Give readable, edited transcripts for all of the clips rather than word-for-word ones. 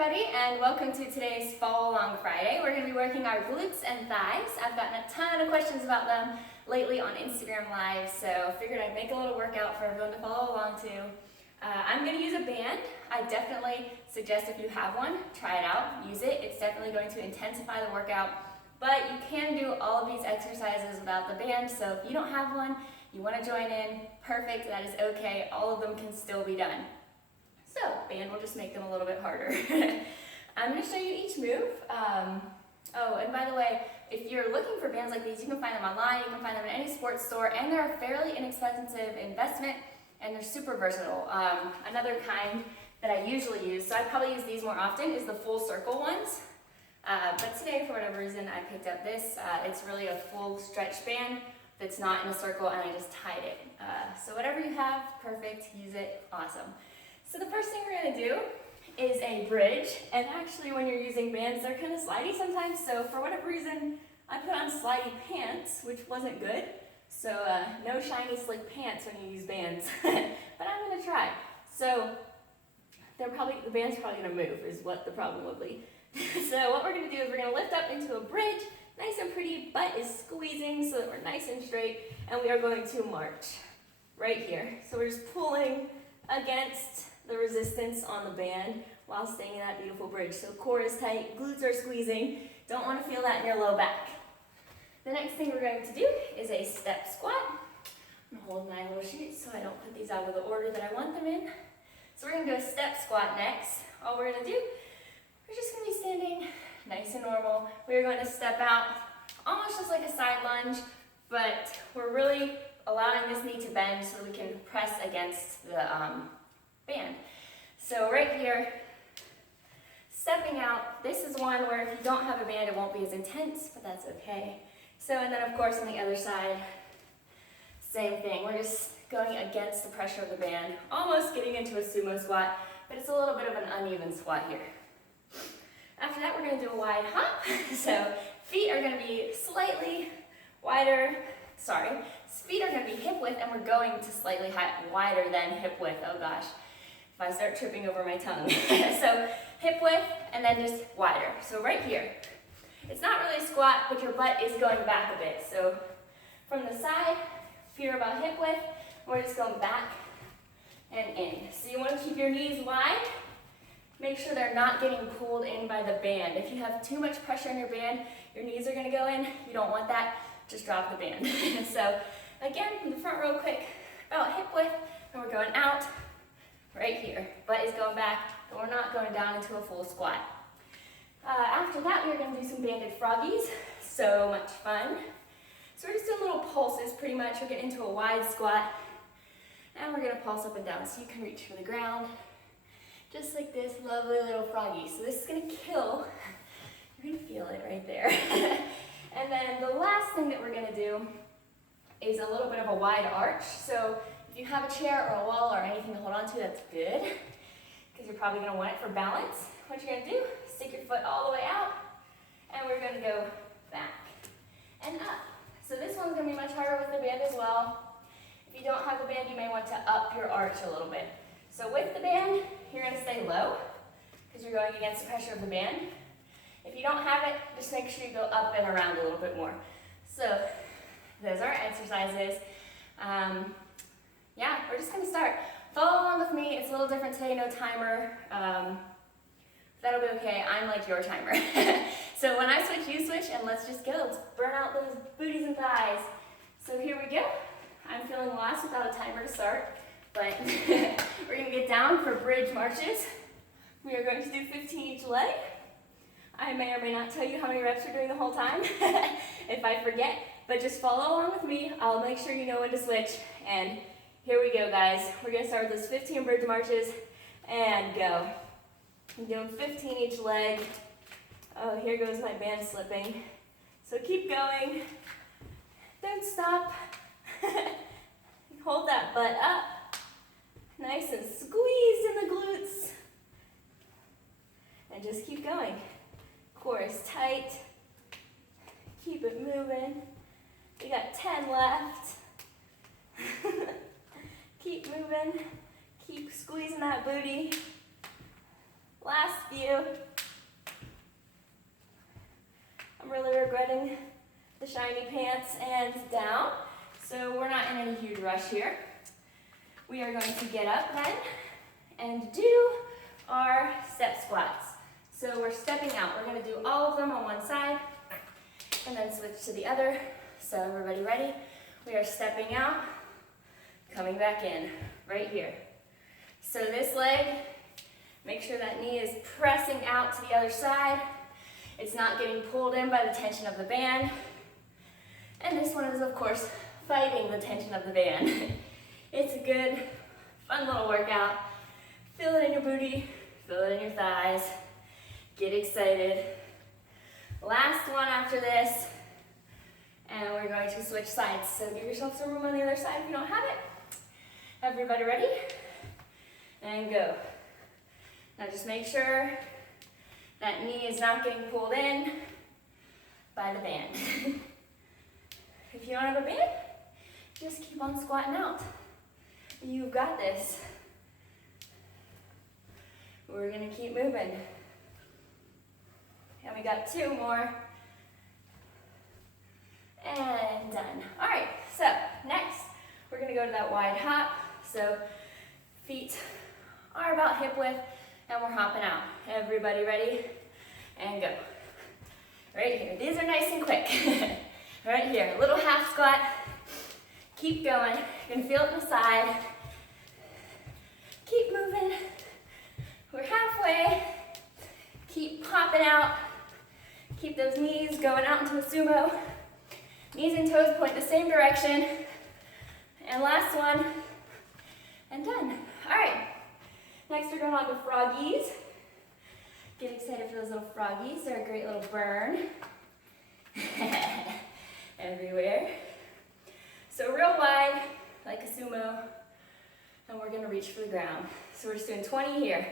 everybody, and welcome to today's Follow Along Friday. We're going to be working our glutes and thighs. I've gotten a ton of questions about them lately on Instagram Live, so figured I'd make a little workout for everyone to follow along to. I'm going to use a band. I definitely suggest if you have one, try it out, use it. It's definitely going to intensify the workout, but you can do all of these exercises without the band, so if you don't have one, you want to join in, perfect, that is okay. All of them can still be done. So, band will just make them a little bit harder. I'm going to show you each move. Oh, and by the way, if you're looking for bands like these, you can find them online, you can find them in any sports store, and they're a fairly inexpensive investment, and they're super versatile. Another kind that I usually use, so I probably use these more often, is the full circle ones. But today, for whatever reason, I picked up this. It's really a full stretch band that's not in a circle, and I just tied it. So whatever you have, perfect, use it, awesome. So the first thing we're going to do is a bridge, and actually when you're using bands, they're kind of slidey sometimes, so for whatever reason, I put on slidey pants, which wasn't good, so no shiny slick pants when you use bands, but I'm going to try. So the band's probably going to move is what the problem would be. So what we're going to do is we're going to lift up into a bridge, nice and pretty, butt is squeezing so that we're nice and straight, and we are going to march right here. So we're just pulling against the resistance on the band while staying in that beautiful bridge. So core is tight, glutes are squeezing. Don't want to feel that in your low back. The next thing we're going to do is a step squat. I'm going to hold my little sheets so I don't put these out of the order that I want them in. So we're going to do a step squat next. All we're going to do, we're just going to be standing nice and normal. We're going to step out almost just like a side lunge, but we're really allowing this knee to bend so we can press against the band. So right here, stepping out, this is one where if you don't have a band, it won't be as intense, but that's okay. So, and then of course on the other side, same thing. We're just going against the pressure of the band, almost getting into a sumo squat, but it's a little bit of an uneven squat here. After that, we're going to do a wide hop. So feet are going to be slightly wider, feet are going to be hip width, and we're going to slightly wider than hip width. Oh gosh, if I start tripping over my tongue. So hip width, and then just wider. So right here, it's not really a squat, but your butt is going back a bit. So from the side, fear about hip width, we're just going back and in. So you want to keep your knees wide. Make sure they're not getting pulled in by the band. If you have too much pressure in your band, your knees are going to go in. You don't want that. Just drop the band. So again, from the front real quick, about hip width, and we're going out right here. Butt is going back, but we're not going down into a full squat. After that, we're going to do some banded froggies. So much fun. So we're just doing little pulses pretty much. We're getting into a wide squat, and we're going to pulse up and down so you can reach for the ground. Just like this lovely little froggy. So this is going to kill. You're going to feel it right there. And then the last thing that we're going to do is a little bit of a wide arch. So if you have a chair or a wall or anything to hold on to, that's good, because you're probably going to want it for balance. What you're going to do, stick your foot all the way out, and we're going to go back and up. So this one's going to be much harder with the band as well. If you don't have the band, you may want to up your arch a little bit. So with the band, you're going to stay low, because you're going against the pressure of the band. If you don't have it, just make sure you go up and around a little bit more. So those are our exercises. Yeah, we're just going to start. Follow along with me. It's a little different today, no timer. That'll be okay. I'm like your timer. So when I switch, you switch, and let's just go. Let's burn out those booties and thighs. So here we go. I'm feeling lost without a timer to start, but we're going to get down for bridge marches. We are going to do 15 each leg. I may or may not tell you how many reps you're doing the whole time if I forget, but just follow along with me. I'll make sure you know when to switch, and here we go, guys. We're going to start with those 15 bridge marches and go. I'm doing 15 each leg. Oh, here goes my band slipping. So keep going. Don't stop. Hold that butt up. Nice and squeezed in the glutes. And just keep going. Core is tight. Keep it moving. We got 10 left. Keep moving. Keep squeezing that booty. Last few. I'm really regretting the shiny pants and down, so we're not in any huge rush here. We are going to get up then and do our step squats. So we're stepping out. We're going to do all of them on one side and then switch to the other. So everybody ready? We are stepping out, coming back in, right here. So this leg, make sure that knee is pressing out to the other side. It's not getting pulled in by the tension of the band. And this one is, of course, fighting the tension of the band. It's a good, fun little workout. Feel it in your booty, feel it in your thighs. Get excited. Last one after this, and we're going to switch sides. So give yourself some room on the other side if you don't have it. Everybody ready? And go. Now just make sure that knee is not getting pulled in by the band. If you don't have a band, just keep on squatting out. You've got this. We're gonna keep moving. And we got 2 more. And done. All right, so next, we're gonna go to that wide hop. So feet are about hip width, and we're hopping out. Everybody ready? And go. Right here. These are nice and quick. Right here, little half squat. Keep going. You're gonna feel it in the side. Keep moving. We're halfway. Keep popping out. Keep those knees going out into a sumo. Knees and toes point the same direction. And last one. And done. All right. Next, we're going on to froggies. Get excited for those little froggies. They're a great little burn. Everywhere. So real wide, like a sumo, and we're gonna reach for the ground. So we're just doing 20 here.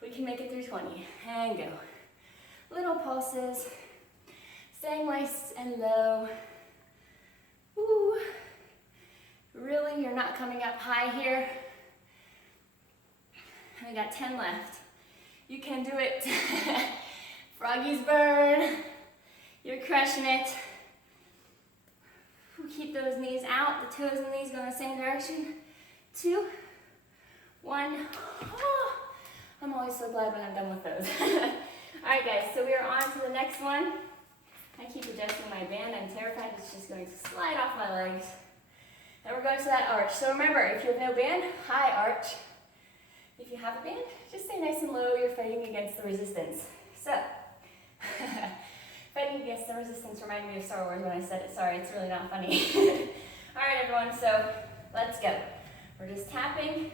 We can make it through 20, and go. Little pulses, staying nice and low. Woo. Really, you're not coming up high here. We got 10 left. You can do it. Froggies burn. You're crushing it. Keep those knees out. The toes and knees go in the same direction. 2, 1. Oh, I'm always so glad when I'm done with those. All right, guys, so we are on to the next one. I keep adjusting my band. I'm terrified it's just going to slide off my legs. And we're going to that arch. So remember, if you have no band, high arch. If you have a band, just stay nice and low. You're fighting against the resistance. So, fighting against the resistance reminded me of Star Wars when I said it. Sorry, it's really not funny. All right, everyone, so let's go. We're just tapping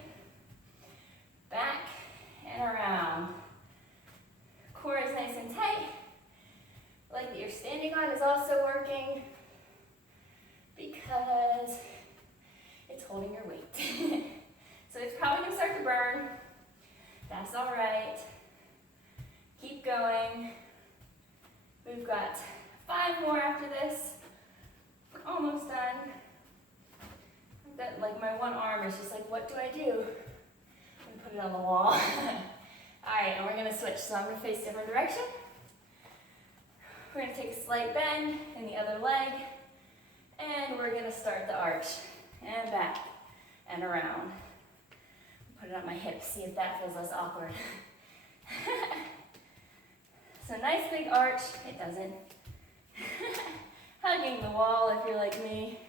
back and around. Core is nice and tight. Leg that you're standing on is also working because it's holding your weight. So it's probably gonna start to burn. That's all right. Keep going. We've got 5 more after this. We're almost done. That, like, my one arm is just like, what do I do? I'm gonna put it on the wall. All right, and we're gonna switch. So I'm gonna face different direction. We're gonna take a slight bend in the other leg, and we're gonna start the arch. And back and around. Put it on my hips, see if that feels less awkward. So nice big arch, it doesn't. Hugging the wall if you're like me.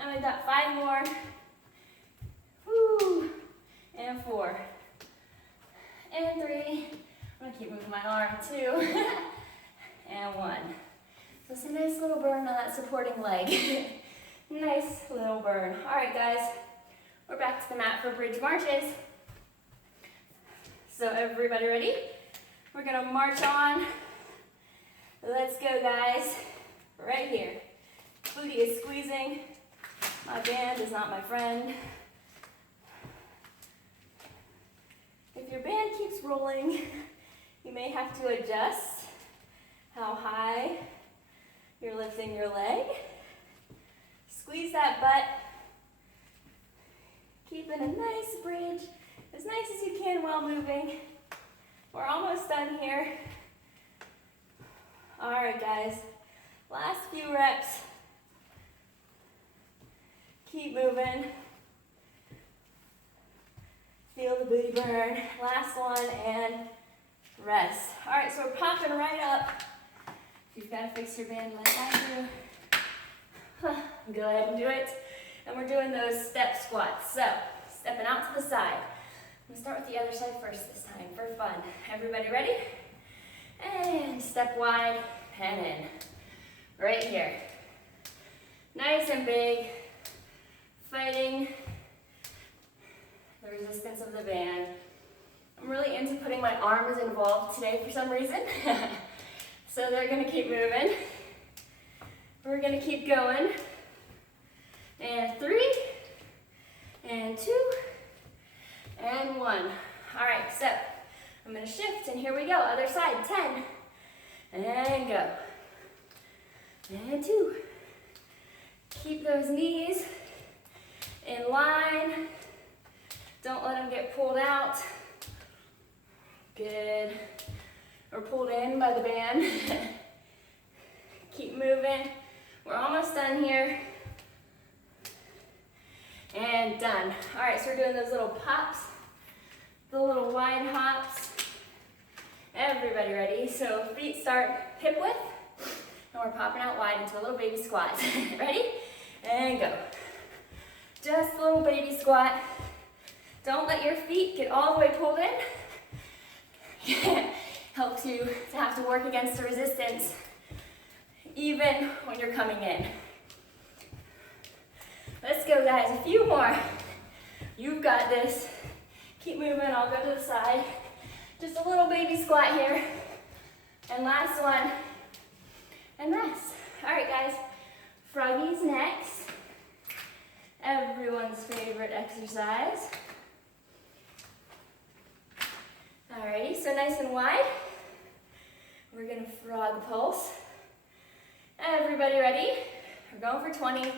And we've got 5 more. Woo. And 4. And 3. I'm gonna keep moving my arm, 2. And 1. So it's a nice little burn on that supporting leg. Nice little burn. All right, guys, we're back to the mat for bridge marches. So everybody ready? We're gonna march on. Let's go, guys. Right here. Booty is squeezing. My band is not my friend. If your band keeps rolling, you may have to adjust how high you're lifting your leg. Squeeze that butt. Keeping a nice bridge, as nice as you can while moving. We're almost done here. All right, guys, last few reps. Keep moving. Feel the booty burn. Last one, and rest. All right, so we're popping right up. If you've got to fix your band like I do, go ahead and do it. And we're doing those step squats. So, stepping out to the side. I'm gonna start with the other side first this time for fun. Everybody ready? And step wide and in. Right here. Nice and big. Fighting the resistance of the band. I'm really into putting my arms involved today for some reason. So they're gonna keep moving. We're gonna keep going. And 3, and 2, and 1. All right, so I'm gonna shift, and here we go. Other side, 10, and go. And 2. Keep those knees in line. Don't let them get pulled out. Good. Or pulled in by the band. Keep moving. We're almost done here. And done. All right, so we're doing those little pops, the little wide hops. Everybody ready? So feet start hip width, and we're popping out wide into a little baby squat. Ready? And go. Just a little baby squat. Don't let your feet get all the way pulled in. Helps you to have to work against the resistance, even when you're coming in. Let's go, guys, a few more. You've got this. Keep moving, I'll go to the side. Just a little baby squat here. And last one, and rest. All right, guys, Froggies next. Everyone's favorite exercise. Alrighty, so nice and wide. We're gonna frog pulse. Everybody ready? We're going for 20.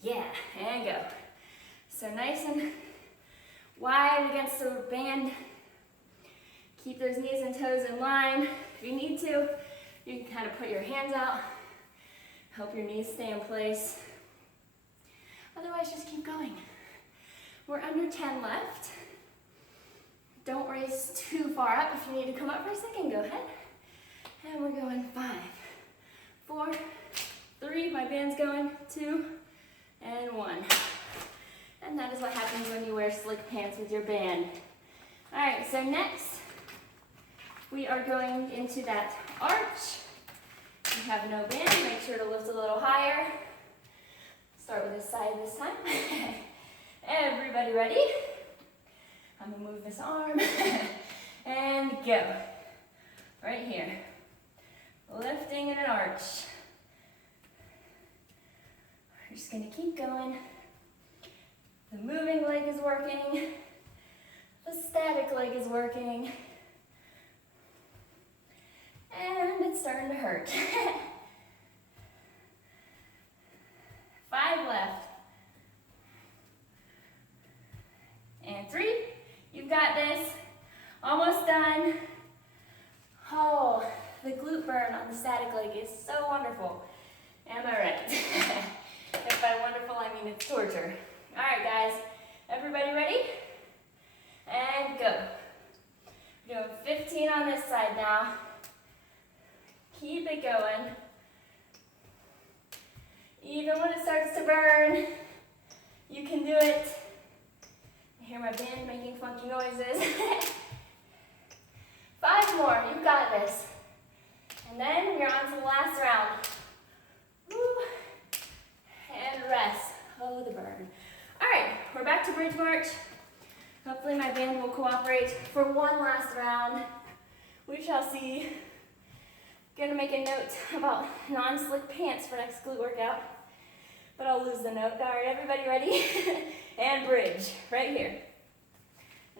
Yeah, and go. So nice and wide against the band. Keep those knees and toes in line. If you need to, you can kind of put your hands out. Help your knees stay in place. Otherwise, just keep going. We're under 10 left. Don't raise too far up. If you need to come up for a second, go ahead. And we're going 5, 4, 3, my band's going, 2, and 1. And that is what happens when you wear slick pants with your band. All right, so next, we are going into that arch. If you have no band, make sure to lift a little higher. Start with this side this time. Everybody ready? I'm gonna move this arm and go. Right here. Lifting in an arch. We're just gonna keep going. The moving leg is working. The static leg is working. And it's starting to hurt. 5 left. And 3. You've got this. Almost done. Oh, the glute burn on the static leg is so wonderful. Am I right? If by wonderful, I mean it's torture. All right, guys. Everybody ready? And go. We're doing 15 on this side now. Keep it going. Even when it starts to burn, you can do it. I hear my band making funky noises. 5 more, you've got this. And then we're on to the last round. Woo. And rest. Oh, the burn. All right, we're back to bridge march. Hopefully my band will cooperate for one last round. We shall see. Gonna make a note about non-slick pants for next glute workout, but I'll lose the note. All right, everybody ready? And bridge, right here.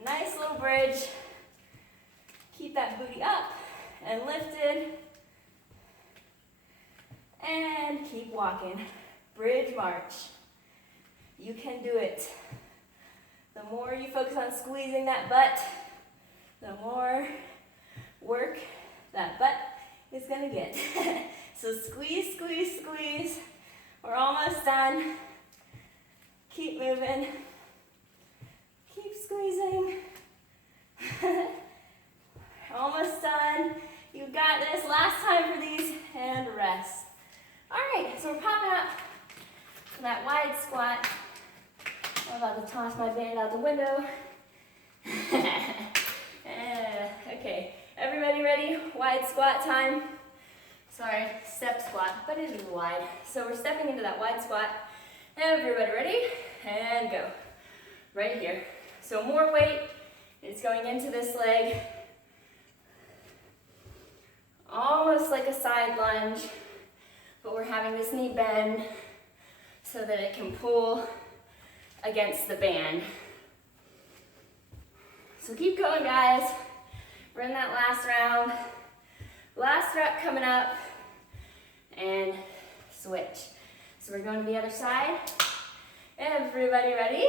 A nice little bridge. Keep that booty up and lifted. And keep walking. Bridge march. You can do it. The more you focus on squeezing that butt, the more work that butt is gonna get. So squeeze, squeeze, squeeze. We're almost done. Keep moving. Keep squeezing. Almost done. You got this. Last time for these, and rest. All right, so we're popping up from that wide squat. I'm about to toss my band out the window. Okay, everybody ready? Wide squat time. Sorry, step squat, but it is wide. So we're stepping into that wide squat. Everybody ready? And go. Right here. So more weight is going into this leg. Almost like a side lunge, but we're having this knee bend so that it can pull against the band. So keep going, guys. We're in that last round. Last rep coming up, and switch. So we're going to the other side. Everybody ready?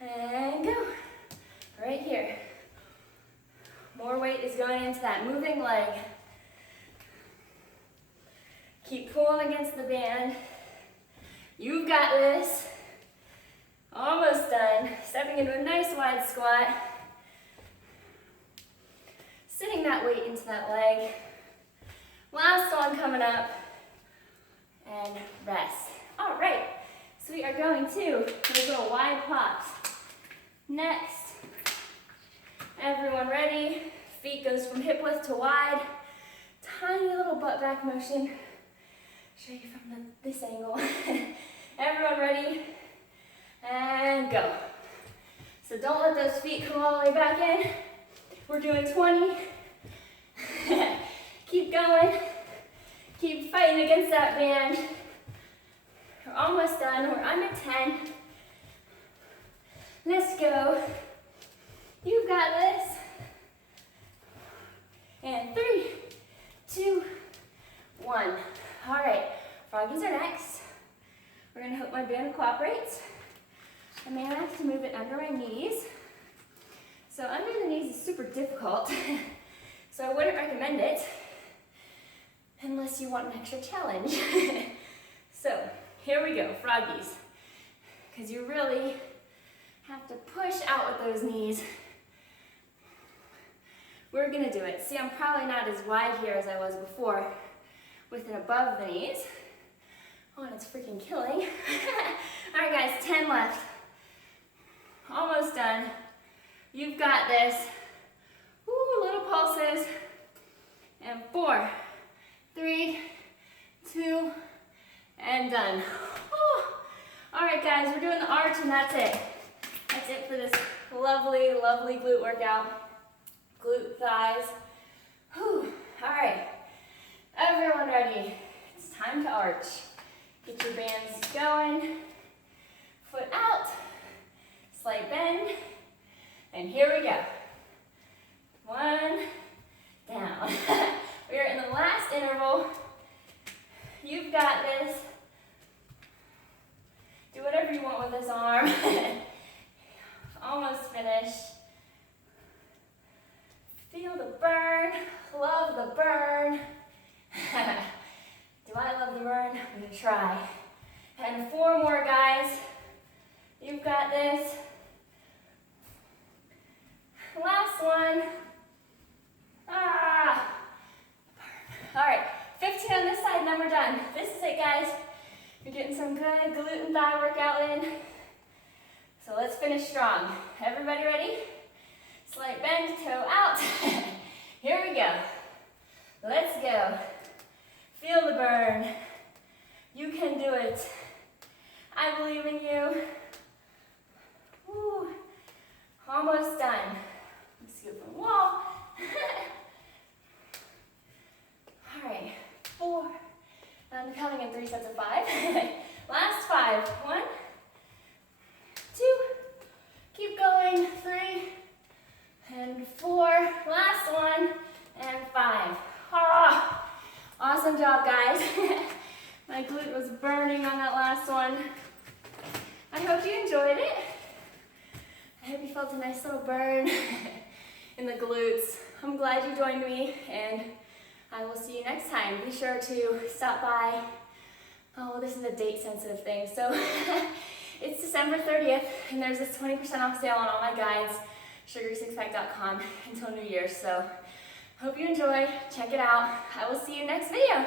And go. Right here. More weight is going into that moving leg. Keep pulling against the band. You've got this. Almost done. Stepping into a nice wide squat. Sitting that weight into that leg. Last one coming up. And rest. All right. So we are going to those little wide pops. Next. Everyone ready? Feet goes from hip width to wide. Tiny little butt back motion. Show you from this angle. Everyone ready? And go. So don't let those feet come all the way back in. We're doing 20. Keep going. Keep fighting against that band. We're almost done. We're under 10. Let's go. You've got this. And 3, 2, 1. All right, froggies are next. We're gonna hope my band cooperates. I may have to move it under my knees. So under the knees is super difficult. So I wouldn't recommend it unless you want an extra challenge. So here we go, froggies. Because you really have to push out with those knees. We're gonna do it. See, I'm probably not as wide here as I was before with an above the knees. Oh, and it's freaking killing. All right, guys, 10 left. Almost done. You've got this. Ooh, little pulses. And 4, 3, 2, and done. Ooh. All right, guys, we're doing the arch, and that's it. That's it for this lovely, lovely glute workout. Glute thighs. Whew. All right. Everyone ready? It's time to arch. Get your bands going. Foot out. Slight bend. And here we go. 1, down. We are in the last interval. You've got this. Do whatever you want with this arm. Almost finished. Feel the burn. Love the burn. Do I love the burn? I'm gonna try. And 4 more, guys. You've got this. Last one. Ah. All right, 15 on this side, and then we're done. This is it, guys. You're getting some good glute and thigh workout in. So let's finish strong. Everybody ready? Slight bend, toe out. Here we go. Let's go. Feel the burn. You can do it. I believe in you. Woo. Almost done. Let's go from the wall. All right, 4. I'm counting in 3 sets of 5. Last 5. 1, 2. Keep going. 3 and 4. Last one and 5. Oh, awesome job, guys. My glute was burning on that last one. I hope you enjoyed it. felt a nice little burn in the glutes. I'm glad you joined me, and I will see you next time. Be sure to stop by. Oh, this is a date sensitive thing. So it's December 30th, and there's this 20% off sale on all my guides, sugarysixpack.com, until New Year's. So hope you enjoy. Check it out. I will see you next video.